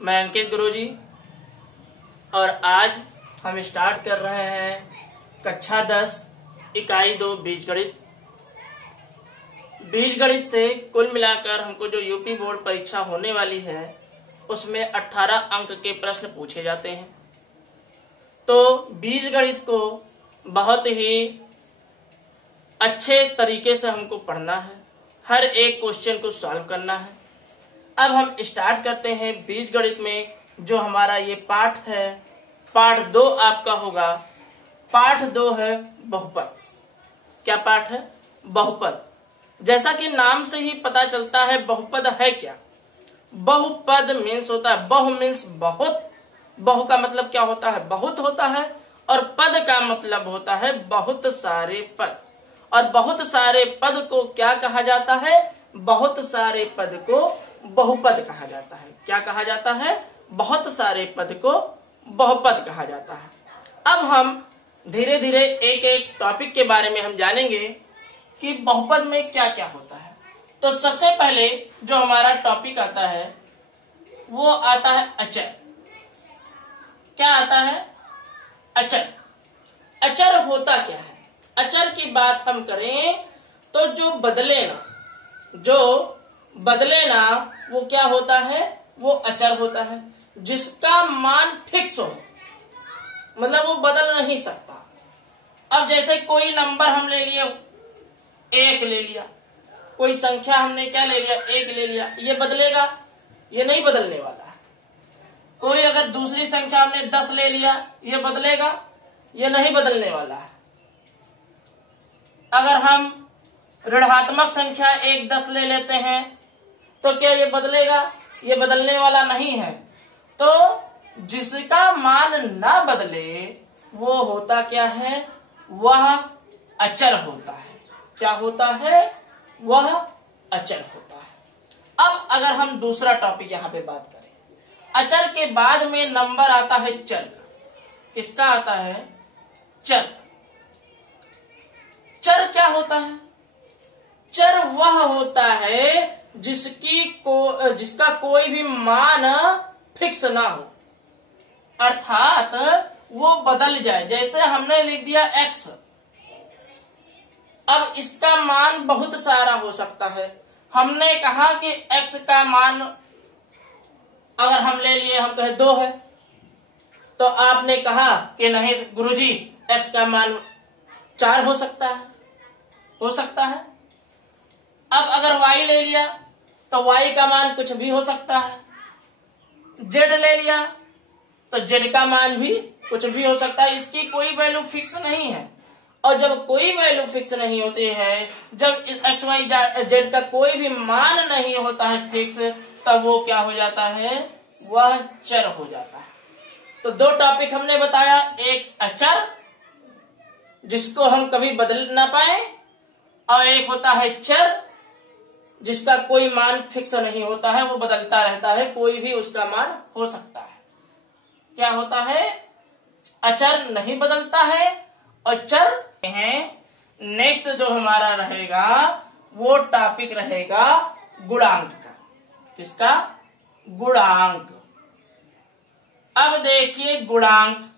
मैं अंकित गुरुजी और आज हम स्टार्ट कर रहे हैं कक्षा 10 इकाई 2 बीजगणित। बीजगणित से कुल मिलाकर हमको जो यूपी बोर्ड परीक्षा होने वाली है उसमें 18 अंक के प्रश्न पूछे जाते हैं। तो बीजगणित को बहुत ही अच्छे तरीके से हमको पढ़ना है, हर एक क्वेश्चन को सॉल्व करना है। अब हम स्टार्ट करते हैं बीजगणित में। जो हमारा ये पाठ है, पाठ 2 आपका होगा। पाठ 2 है बहुपद। क्या पाठ है? बहुपद। जैसा कि नाम से ही पता चलता है बहुपद है क्या। बहुपद मीन्स होता है, बहु मीन्स बहुत, बहु का मतलब क्या होता है? बहुत होता है। और पद का मतलब होता है बहुत सारे पद। और बहुत सारे पद को क्या कहा जाता है? बहुत सारे पद को बहुपद कहा जाता है। क्या कहा जाता है? बहुत सारे पद को बहुपद कहा जाता है। अब हम धीरे धीरे एक एक टॉपिक के बारे में हम जानेंगे कि बहुपद में क्या क्या होता है। तो सबसे पहले जो हमारा टॉपिक आता है वो आता है अचर। क्या आता है? अचर। अचर होता क्या है? अचर की बात हम करें तो जो बदले ना वो क्या होता है? वो अचर होता है। जिसका मान फिक्स हो, मतलब वो बदल नहीं सकता। अब जैसे कोई नंबर हम ले लिए, 1 ले लिया, कोई संख्या हमने क्या ले लिया? 1 ले लिया। ये बदलेगा? ये नहीं बदलने वाला है। कोई अगर दूसरी संख्या हमने 10 ले लिया, ये बदलेगा? ये नहीं बदलने वाला है। अगर हम ऋणात्मक संख्या 1 10 ले लेते हैं तो क्या ये बदलेगा? ये बदलने वाला नहीं है। तो जिसका मान ना बदले वो होता क्या है? वह अचर होता है। क्या होता है? वह अचर होता है। अब अगर हम दूसरा टॉपिक यहाँ पे बात करें, अचर के बाद में नंबर आता है चर का। किसका आता है? चर का। चर क्या होता है? चर वह होता है जिसका कोई भी मान फिक्स ना हो, अर्थात वो बदल जाए। जैसे हमने लिख दिया x, अब इसका मान बहुत सारा हो सकता है। हमने कहा कि x का मान अगर हम ले लिए, हम कहे 2 है, तो आपने कहा कि नहीं गुरुजी x का मान 4 हो सकता है। हो सकता है। अब अगर y ले लिया तो y का मान कुछ भी हो सकता है। z ले लिया तो z का मान भी कुछ भी हो सकता है। इसकी कोई वैल्यू फिक्स नहीं है। और जब कोई वैल्यू फिक्स नहीं होती है, जब x y z का कोई भी मान नहीं होता है फिक्स, तब वो क्या हो जाता है? वह चर हो जाता है। तो 2 टॉपिक हमने बताया, एक अचर जिसको हम कभी बदल ना पाए, और एक होता है चर जिसका कोई मान फिक्स नहीं होता है, वो बदलता रहता है, कोई भी उसका मान हो सकता है। क्या होता है? अचर नहीं बदलता है और चर है। नेक्स्ट जो हमारा रहेगा वो टॉपिक रहेगा गुणांक का। किसका? गुणांक। अब देखिए गुणांक।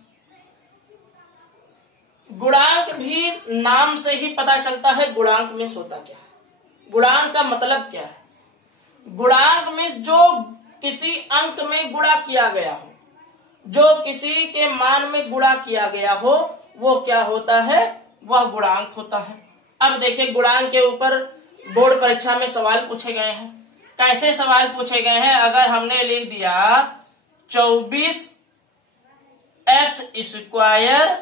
गुणांक भी नाम से ही पता चलता है गुणांक में होता क्या है। गुणांक का मतलब क्या है? गुणांक में जो किसी अंक में गुणा किया गया हो, जो किसी के मान में गुणा किया गया हो, वो क्या होता है? वह गुणांक होता है। अब देखिए गुणांक के ऊपर बोर्ड परीक्षा में सवाल पूछे गए हैं। कैसे सवाल पूछे गए हैं? अगर हमने लिख दिया 24x²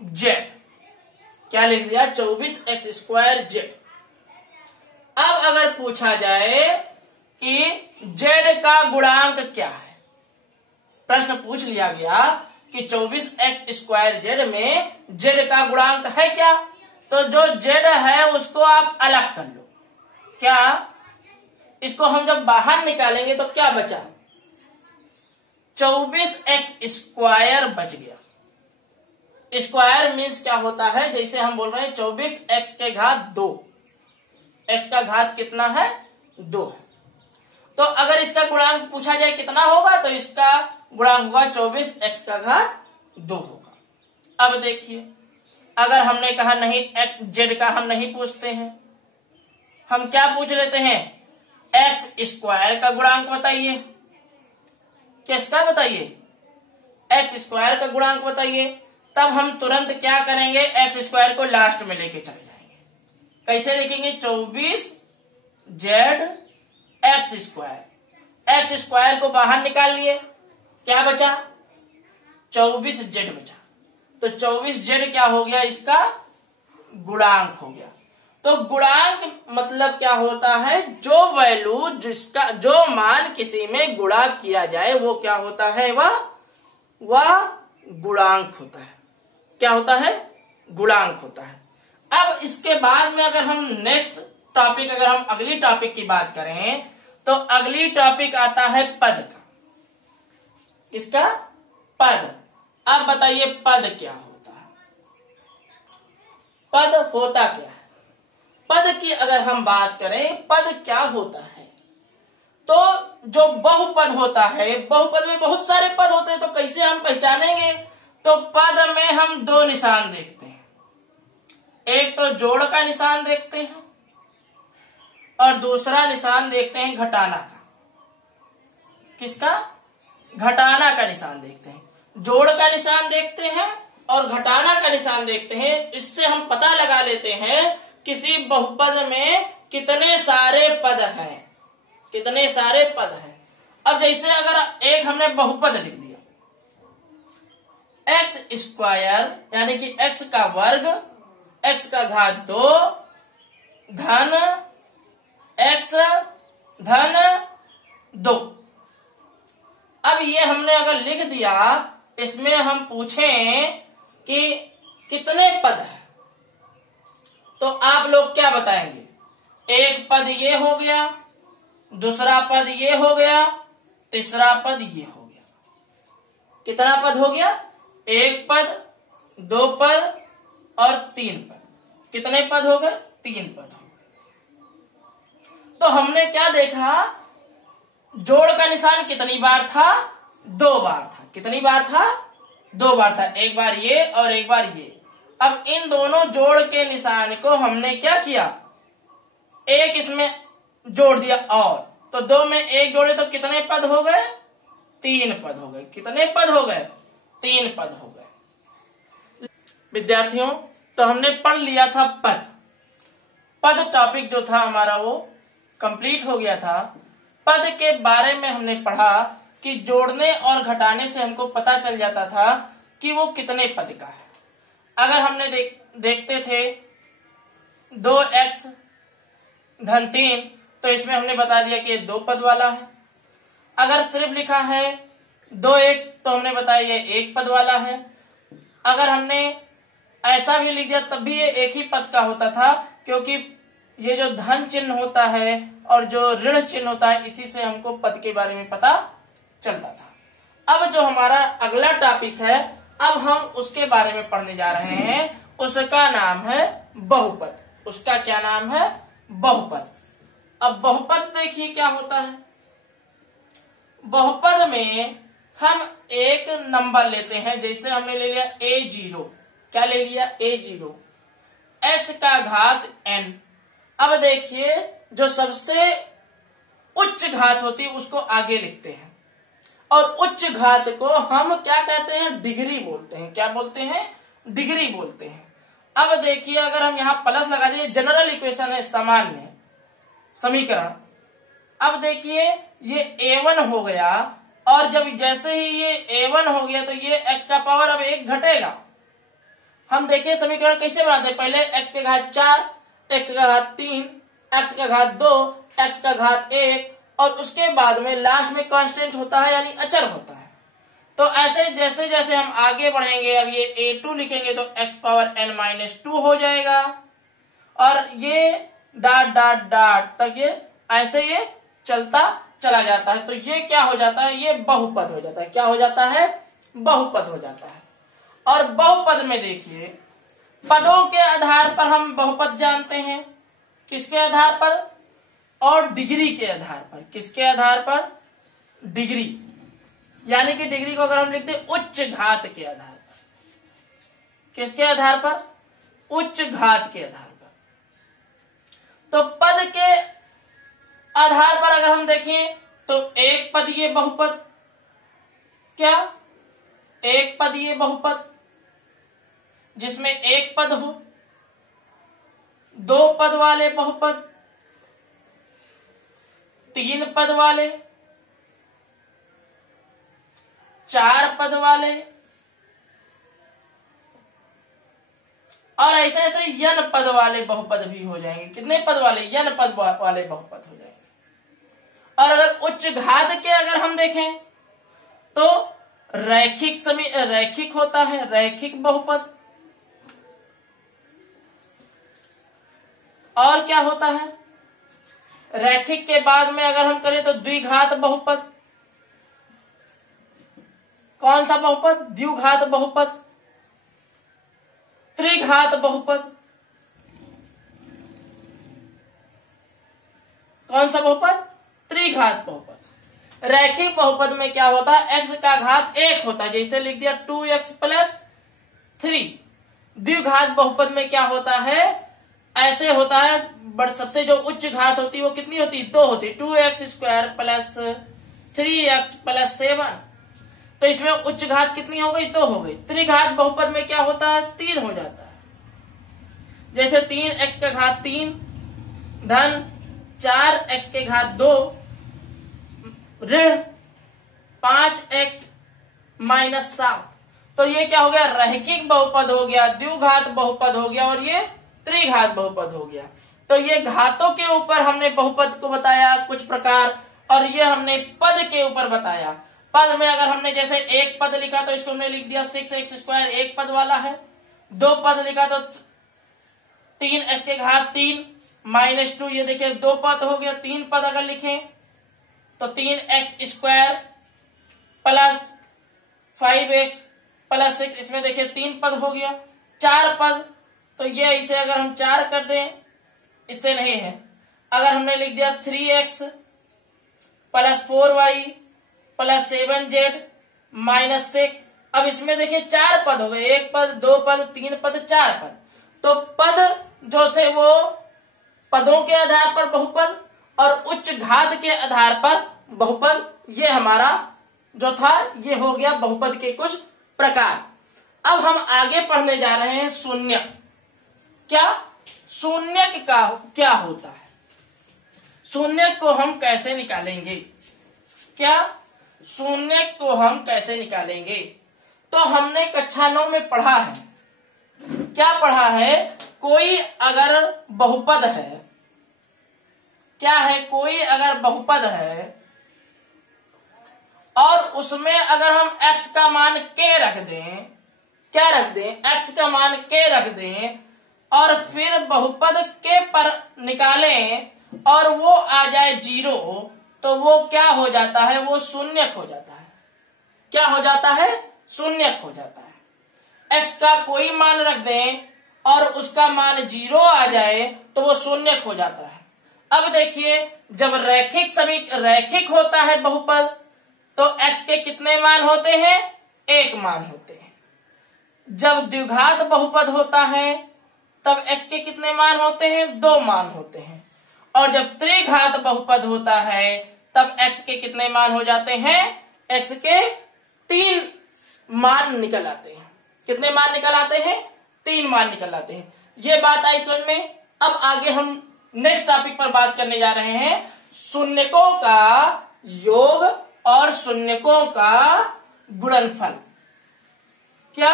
z, क्या लिख दिया? 24x² z। अब अगर पूछा जाए कि z का गुणांक क्या है, प्रश्न पूछ लिया गया कि 24x² z में z का गुणांक है क्या, तो जो z है उसको आप अलग कर लो। क्या? इसको हम जब बाहर निकालेंगे तो क्या बचा? 24x² बच गया। स्क्वायर मीन्स क्या होता है? जैसे हम बोल रहे हैं 24x के घात 2, x का घात कितना है? 2 है। तो अगर इसका गुणांक पूछा जाए कितना होगा तो इसका गुणांक होगा 24 x का घात 2 होगा। अब देखिए, अगर हमने कहा नहीं z का हम नहीं पूछते हैं, हम क्या पूछ लेते हैं, एक्स स्क्वायर का गुणांक बताइए। किसका बताइए, एक्स स्क्वायर का गुणांक बताइए। तब हम तुरंत क्या करेंगे, एक्स स्क्वायर को लास्ट में लेके चले जाएंगे। कैसे लिखेंगे, 24z x square. X square को बाहर निकाल लिए, क्या बचा, 24z बचा। तो 24z क्या हो गया, इसका गुणांक हो गया। तो गुणांक मतलब क्या होता है, जो वैल्यू जिसका जो मान किसी में गुणा किया जाए वो क्या होता है, वह गुणांक होता है। क्या होता है, गुणांक होता है। अब इसके बाद में अगर हम नेक्स्ट टॉपिक, अगर हम अगली टॉपिक की बात करें तो अगली टॉपिक आता है पद का। किसका, पद। अब बताइए पद क्या होता है, पद होता क्या है। पद की अगर हम बात करें, पद क्या होता है, तो जो बहुपद होता है, बहुपद में बहुत सारे पद होते हैं, तो कैसे हम पहचानेंगे, तो पद में हम दो निशान देखते हैं। एक तो जोड़ का निशान देखते हैं और दूसरा निशान देखते हैं घटाना का। किसका, घटाना का निशान देखते हैं। जोड़ का निशान देखते हैं और घटाना का निशान देखते हैं। इससे हम पता लगा लेते हैं किसी बहुपद में कितने सारे पद हैं, कितने सारे पद हैं। अब जैसे अगर एक हमने बहुपद लिख दिया, एक्स स्क्वायर यानी कि x का वर्ग x का घात 2 धन x धन 2। अब ये हमने अगर लिख दिया, इसमें हम पूछें कि कितने पद है, तो आप लोग क्या बताएंगे, एक पद ये हो गया, दूसरा पद ये हो गया, तीसरा पद ये हो गया। कितना पद हो गया, एक पद, दो पद और तीन पद। कितने पद हो गए, तीन पद हो गए। तो हमने क्या देखा, जोड़ का निशान कितनी बार था, 2 बार था। कितनी बार था, 2 बार था। एक बार ये और एक बार ये। अब इन दोनों जोड़ के निशान को हमने क्या किया, एक इसमें जोड़ दिया, और तो 2 में 1 जोड़े तो कितने पद हो गए, 3 पद हो गए। कितने पद हो गए, 3 पद हो गए। विद्यार्थियों, तो हमने पढ़ लिया था पद। पद टॉपिक जो था हमारा वो कंप्लीट हो गया था। पद के बारे में हमने पढ़ा कि जोड़ने और घटाने से हमको पता चल जाता था कि वो कितने पद का है। अगर हमने देखते थे 2x धन 3, तो इसमें हमने बता दिया कि ये 2 पद वाला है। अगर सिर्फ लिखा है 2x तो हमने बताया ये 1 पद वाला है। अगर हमने ऐसा भी लिख दिया तब भी ये एक ही पद का होता था, क्योंकि ये जो धन चिन्ह होता है और जो ऋण चिन्ह होता है, इसी से हमको पद के बारे में पता चलता था। अब जो हमारा अगला टॉपिक है, अब हम उसके बारे में पढ़ने जा रहे हैं। उसका नाम है बहुपद। उसका क्या नाम है, बहुपद। अब बहुपद देखिए क्या होता है। बहुपद में हम एक नंबर लेते हैं, जैसे हमने ले लिया a0। क्या ले लिया, a0, x का घात n। अब देखिए, जो सबसे उच्च घात होती है उसको आगे लिखते हैं, और उच्च घात को हम क्या कहते हैं, डिग्री बोलते हैं। क्या बोलते हैं, डिग्री बोलते हैं। अब देखिए, अगर हम यहाँ प्लस लगा दिए, जनरल इक्वेशन है, सामान्य समीकरण। अब देखिए ये a1 हो गया, और जब जैसे ही ये a1 हो गया तो ये x का पावर अब 1 घटेगा। हम देखिए समीकरण कैसे बनाते हैं, पहले x के घात 4, x का घात 3, x का घात 2, x का घात 1, और उसके बाद में लास्ट में कांस्टेंट होता है यानी अचर होता है। तो ऐसे जैसे जैसे हम आगे बढ़ेंगे, अब ये a2 लिखेंगे तो x पावर n-2 हो जाएगा, और ये डॉट डॉट डॉट तक ये ऐसे ये चलता चला जाता है। तो ये क्या हो जाता है, ये बहुपद हो जाता है। क्या हो जाता है, बहुपद हो जाता है। और बहुपद में देखिए, पदों के आधार पर हम बहुपद जानते हैं। किसके आधार पर, और डिग्री के आधार पर। किसके आधार पर? डिग्री, यानी कि डिग्री को अगर हम लिखते हैं उच्च घात के आधार पर। किसके आधार पर? उच्च घात के आधार पर। तो पद के आधार पर अगर हम देखें तो एक पदीय बहुपद, क्या एक पदीय बहुपद जिसमें एक पद हो, दो पद वाले बहुपद, तीन पद वाले, चार पद वाले, और ऐसे ऐसे यन पद वाले बहुपद भी हो जाएंगे। कितने पद वाले? यन पद वाले बहुपद हो जाएंगे। और अगर उच्च घात के अगर हम देखें तो रैखिक होता है, रैखिक बहुपद। और क्या होता है? रैखिक के बाद में अगर हम करें तो द्विघात बहुपद। कौन सा बहुपद? द्विघात बहुपद। त्रिघात बहुपद। कौन सा बहुपद? त्रिघात बहुपद। रैखिक बहुपद में क्या होता है? x का घात 1 होता है, जैसे लिख दिया 2x + 3। द्विघात बहुपद में क्या होता है? ऐसे होता है, बट सबसे जो उच्च घात होती है वो कितनी होती है? 2 होती है। 2x² + 3x + 7। तो इसमें उच्च घात कितनी हो गई? 2 हो गई। त्रिघात बहुपद में क्या होता है? 3 हो जाता है, जैसे 3x का घात 3 धन 4x के घात 2 ऋण 5x - 7। तो ये क्या हो गया? रैखिक बहुपद हो गया, द्विघात बहुपद हो गया, और ये त्रिघात बहुपद हो गया। तो ये घातों के ऊपर हमने बहुपद को बताया कुछ प्रकार, और ये हमने पद के ऊपर बताया। पद में अगर हमने जैसे एक पद लिखा तो इसको हमने लिख दिया 6x², एक पद वाला है। दो पद लिखा तो 3x के घात 3 - 2, ये देखिए 2 पद हो गया। 3 पद अगर लिखें तो 3x² + 5x + 6, इसमें देखिए 3 पद हो गया। 4 पद, तो ये इसे अगर हम 4 कर दें, इससे नहीं है। अगर हमने लिख दिया 3x + 4y + 7z - 6, अब इसमें देखिए 4 पद हो गए। 1 पद, 2 पद, 3 पद, 4 पद। तो पद जो थे वो पदों के आधार पर बहुपद और उच्च घात के आधार पर बहुपद, ये हमारा जो था ये हो गया बहुपद के कुछ प्रकार। अब हम आगे पढ़ने जा रहे हैं शून्यक। क्या? शून्यक का क्या होता है? शून्यक को हम कैसे निकालेंगे? क्या? शून्यक को हम कैसे निकालेंगे? तो हमने कक्षा 9 में पढ़ा है। क्या पढ़ा है? कोई अगर बहुपद है, क्या है? कोई अगर बहुपद है और उसमें अगर हम x का मान k रख दें, क्या रख दें? x का मान k रख दें, और फिर बहुपद k पर निकालें और वो आ जाए 0, तो वो क्या हो जाता है? वो शून्यक हो जाता है। क्या हो जाता है? शून्यक हो जाता है। x का कोई मान रख दें और उसका मान 0 आ जाए तो वो शून्यक हो जाता है। अब देखिए, जब रैखिक होता है बहुपद तो x के कितने मान होते हैं? 1 मान होते हैं। जब द्विघात बहुपद होता है तब x के कितने मान होते हैं? 2 मान होते हैं। और जब त्रिघात बहुपद होता है तब x के कितने मान हो जाते हैं? x के 3 मान निकल आते हैं। कितने मान निकल आते हैं? 3 मान निकल आते हैं। ये बात आई समझ में। अब आगे हम नेक्स्ट टॉपिक पर बात करने जा रहे हैं, शून्यकों का योग और शून्यकों का गुणनफल। क्या?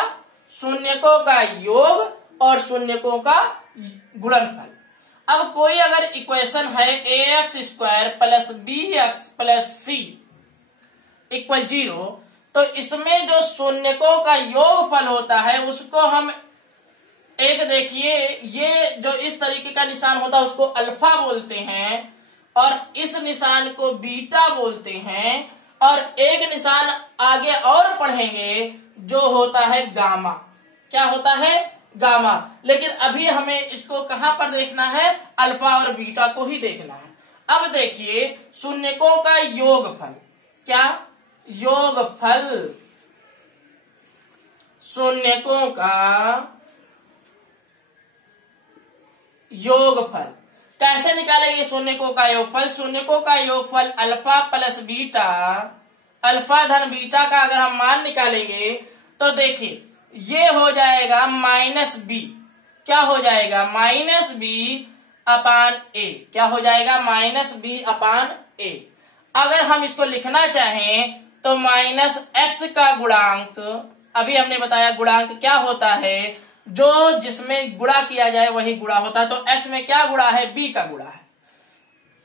शून्यकों का योग और शून्यकों का गुणनफल। अब कोई अगर इक्वेशन है ax² + bx + c = 0, तो इसमें जो शून्यकों का योगफल होता है उसको हम एक देखिए, ये जो इस तरीके का निशान होता है उसको अल्फा बोलते हैं, और इस निशान को बीटा बोलते हैं, और एक निशान आगे और पढ़ेंगे जो होता है गामा। क्या होता है? गामा। लेकिन अभी हमें इसको कहां पर देखना है? अल्फा और बीटा को ही देखना है। अब देखिए शून्यकों का योगफल, क्या योगफल, शून्यकों का योगफल कैसे निकालेंगे? शून्यकों का योगफल, शून्यकों का योगफल अल्फा प्लस बीटा, अल्फा धन बीटा का अगर हम मान निकालेंगे तो देखिए ये हो जाएगा माइनस बी, क्या हो जाएगा माइनस बी अपान ए, क्या हो जाएगा माइनस बी अपान ए। अगर हम इसको लिखना चाहें तो माइनस एक्स का गुणांक, अभी हमने बताया गुणांक क्या होता है, जो जिसमें गुणा किया जाए वही गुणा होता है, तो एक्स में क्या गुणा है, बी का गुणा है,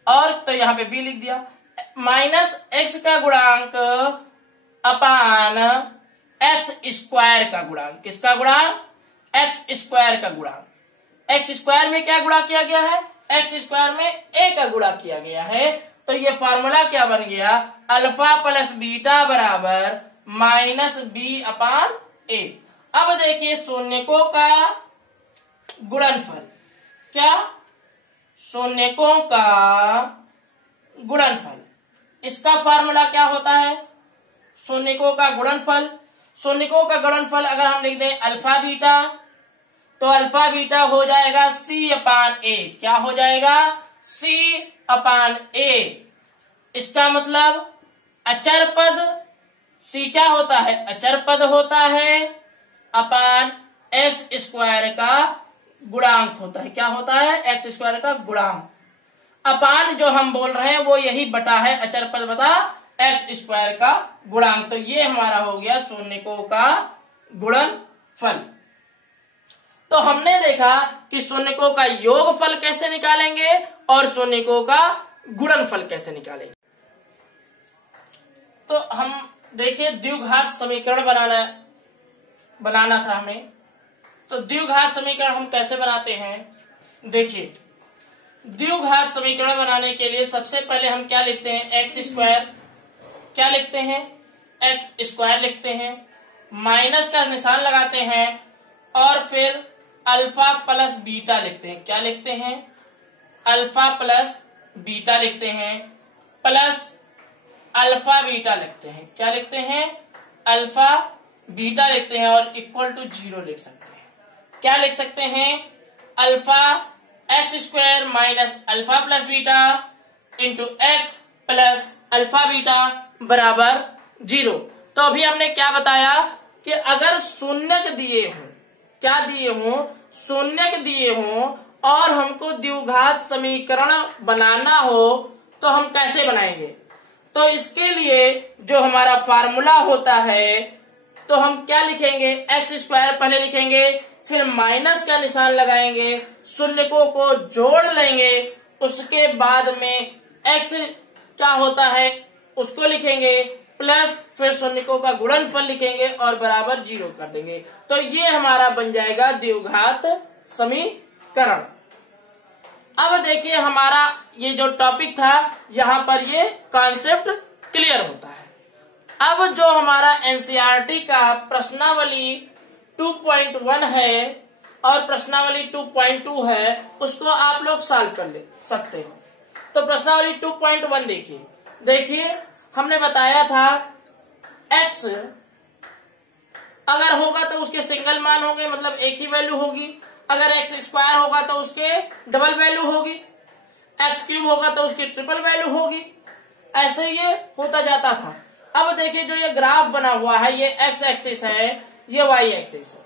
और तो यहाँ पे बी लिख दिया, माइनस एक्स का गुणांक अपान एक्स स्क्वायर का गुणांक, किसका गुणांक, एक्स स्क्वायर का गुणांक। एक्स स्क्वायर में क्या गुणा किया गया है, एक्स स्क्वायर में ए का गुणा किया गया है, तो ये फॉर्मूला क्या बन गया, अल्फा प्लस बीटा बराबर माइनस बी अपान ए। अब देखिए शून्यकों का गुणनफल, क्या शून्यकों का गुणनफल, इसका फॉर्मूला क्या होता है, शून्यकों का गुणनफल, शून्यकों का गुणनफल अगर हम लिख दें अल्फा बीटा, तो अल्फा बीटा हो जाएगा सी अपान ए, क्या हो जाएगा सी अपान ए। इसका मतलब अचर पद, सी क्या होता है, अचर पद होता है, अपान एक्स स्क्वायर का गुणांक होता है, क्या होता है, एक्स स्क्वायर का गुणांक। अपान जो हम बोल रहे हैं वो यही बटा है, अचर पद बता एक्स स्क्वायर का गुणांक। तो ये हमारा हो गया शून्यकों का गुणनफल। तो हमने देखा कि शून्यकों का योगफल कैसे निकालेंगे और शून्यकों का गुणनफल कैसे निकालेंगे। तो हम देखिए द्विघात समीकरण बनाना था हमें, तो द्विघात समीकरण हम कैसे बनाते हैं, देखिए द्विघात समीकरण बनाने के लिए सबसे पहले हम क्या लिखते हैं, एक्स स्क्वायर, क्या लिखते हैं, एक्स स्क्वायर लिखते हैं, माइनस का निशान लगाते हैं और फिर अल्फा प्लस बीटा लिखते हैं, क्या लिखते हैं, अल्फा प्लस बीटा लिखते हैं, प्लस अल्फा बीटा लिखते हैं, क्या लिखते हैं, अल्फा बीटा लिखते हैं, और इक्वल टू 0 लिख सकते हैं, क्या लिख सकते हैं, alpha x square minus alpha plus beta into x plus alpha beta बराबर 0। तो अभी हमने क्या बताया कि अगर शून्यक दिए हों, क्या दिए हों, शून्यक दिए हों और हमको द्विघात समीकरण बनाना हो तो हम कैसे बनाएंगे। तो इसके लिए जो हमारा फार्मूला होता है, तो हम क्या लिखेंगे, एक्स स्क्वायर पहले लिखेंगे, फिर माइनस का निशान लगाएंगे, शून्यकों को जोड़ लेंगे, उसके बाद में एक्स क्या होता है उसको लिखेंगे, प्लस फिर शून्यकों का गुणनफल लिखेंगे और बराबर 0 कर देंगे। तो ये हमारा बन जाएगा द्विघात समीकरण। अब देखिए हमारा ये जो टॉपिक था यहाँ पर ये कॉन्सेप्ट क्लियर होता है। अब जो हमारा एनसीईआरटी का प्रश्नावली 2.1 है और प्रश्नावली 2.2 है, उसको आप लोग सॉल्व कर ले सकते हो। तो प्रश्नावली 2.1 देखिए हमने बताया था x अगर होगा तो उसके सिंगल मान होंगे, मतलब एक ही वैल्यू होगी, अगर एक्स स्क्वायर होगा तो उसके डबल वैल्यू होगी, एक्स क्यूब होगा तो उसकी ट्रिपल वैल्यू होगी, ऐसे ये होता जाता था। अब देखिए जो ये ग्राफ बना हुआ है ये एक्स एक्सिस है, ये वाई एक्सिस है,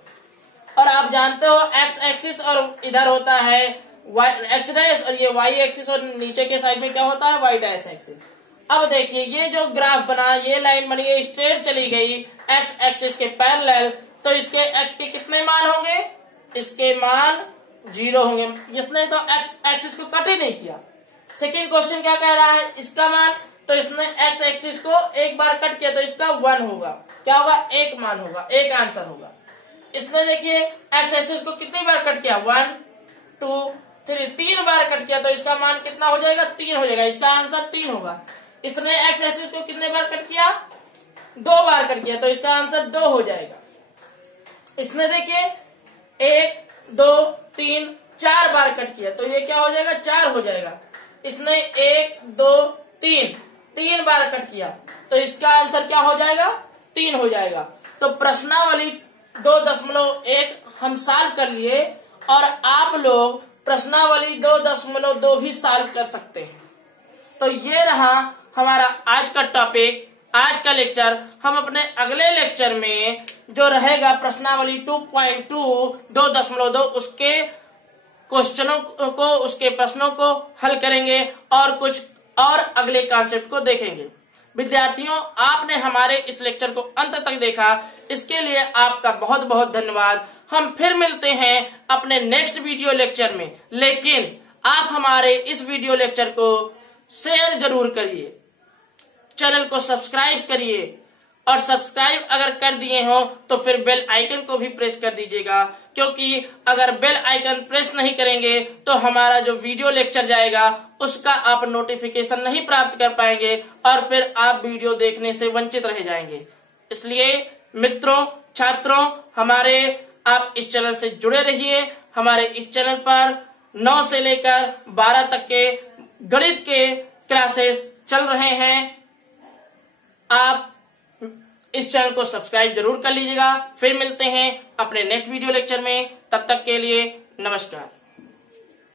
और आप जानते हो एक्स एक्सिस और इधर होता है एक्स डैश और ये वाई एक्सिस, और नीचे के साइड में क्या होता है वाई डैश एक्सिस। अब देखिए ये जो ग्राफ बना, ये लाइन बनी, ये स्ट्रेट चली गई एक्स एक्सिस के पैरेलल, तो इसके एक्स के कितने मान होंगे, इसके मान 0 होंगे। इसने तो एक्स एक्सिस को कट ही नहीं किया। सेकेंड क्वेश्चन क्या कह रहा है, इसका मान, तो इसने एक्स एक्सिस को एक बार कट किया तो इसका 1 होगा, क्या होगा, एक मान होगा, एक आंसर होगा। इसने देखिए एक्स एक्सिस को कितनी बार कट किया, 1 2 3, 3 बार कट किया तो इसका मान कितना हो जाएगा, 3 हो जाएगा, इसका आंसर 3 होगा। इसने एक्स एक्सिस को कितने बार कट किया, 2 बार कट किया तो इसका आंसर 2 हो जाएगा। इसने देखिए 1 2 3 4 बार कट किया तो ये क्या हो जाएगा, 4 हो जाएगा। इसने 1 2 3 बार कट किया, तो इसका आंसर क्या हो जाएगा? 3 हो जाएगा। तो प्रश्नावली 2.1 हम सॉल्व कर लिए और आप लोग प्रश्नावली 2.2 भी सॉल्व कर सकते हैं। तो ये रहा हमारा आज का टॉपिक, आज का लेक्चर। हम अपने अगले लेक्चर में जो रहेगा प्रश्नावली 2.2 2.2 उसके क्वेश्चनों को, उसके प्रश्नों को हल करेंगे और कुछ और अगले कॉन्सेप्ट को देखेंगे। विद्यार्थियों, आपने हमारे इस लेक्चर को अंत तक देखा, इसके लिए आपका बहुत बहुत धन्यवाद। हम फिर मिलते हैं अपने नेक्स्ट वीडियो लेक्चर में, लेकिन आप हमारे इस वीडियो लेक्चर को शेयर जरूर करिए, चैनल को सब्सक्राइब करिए और सब्सक्राइब अगर कर दिए हो तो फिर बेल आइकन को भी प्रेस कर दीजिएगा, क्योंकि अगर बेल आइकन प्रेस नहीं करेंगे तो हमारा जो वीडियो लेक्चर जाएगा उसका आप नोटिफिकेशन नहीं प्राप्त कर पाएंगे और फिर आप वीडियो देखने से वंचित रह जाएंगे। इसलिए मित्रों, छात्रों, हमारे आप इस चैनल से जुड़े रहिए। हमारे इस चैनल पर 9 से लेकर 12 तक के गणित के क्लासेस चल रहे हैं। आप इस चैनल को सब्सक्राइब जरूर कर लीजिएगा। फिर मिलते हैं अपने नेक्स्ट वीडियो लेक्चर में, तब तक के लिए नमस्कार।